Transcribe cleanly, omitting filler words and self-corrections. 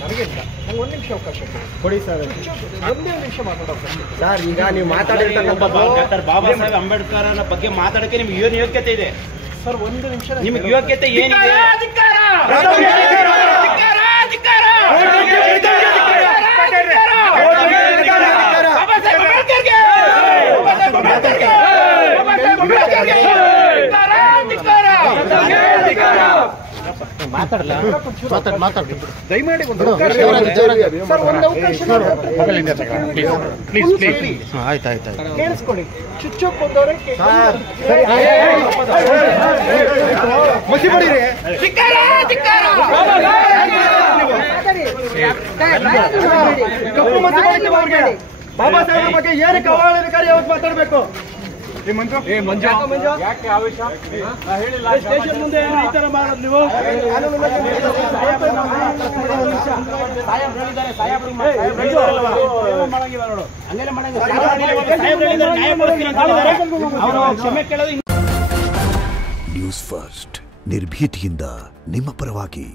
ನನಗಿಲ್ಲ ನಂಗೆ ಒಂದು ನಿಮಿಷ ಅವಕಾಶ ಕೊಡಿ ಸರ್. ಒಂದೇ ನಿಮಿಷ ಮಾತಾಡೋಕೆ ಸರ್. ಈಗ ನೀವು ಮಾತಾಡಿರ್ತಕ್ಕಂಥ ಡಾಕ್ಟರ್ ಬಾಬಾ ಸಾಹೇಬ್ ಅಂಬೇಡ್ಕರ್ ಬಗ್ಗೆ ಮಾತಾಡಕ್ಕೆ ನಿಮ್ಗೆ ಏನು ಯೋಗ್ಯತೆ ಇದೆ ಸರ್? ಒಂದು ನಿಮಿಷ ನಿಮ್ಗೆ ಯೋಗ್ಯತೆ ಏನಿದೆ? ದಯಮಾಡಿ ಒಂದು ಅವಕಾಶ ಕೇಳಿಸ್ಕೊಳ್ಳಿ. ಚುಚ್ಚೋಕ್ ಬಂದವರೇ ಬಾಬಾ ಸಾಹೇಬ್ ಬಗ್ಗೆ ಏನಕ್ಕೆ ಅವಹೇಳನಕಾರಿ ಯಾವತ್ತು ಮಾತಾಡಬೇಕು? ಯಾಕೆ ಆವೇಶ? ಸ್ಟೇಷನ್ ಮುಂದೆ ಈ ತರ ಮಾಡೋದು ನೀವು? ನ್ಯೂಸ್ ಫಸ್ಟ್ ನಿರ್ಭೀತಿಯಿಂದ ನಿಮ್ಮ ಪರವಾಗಿ.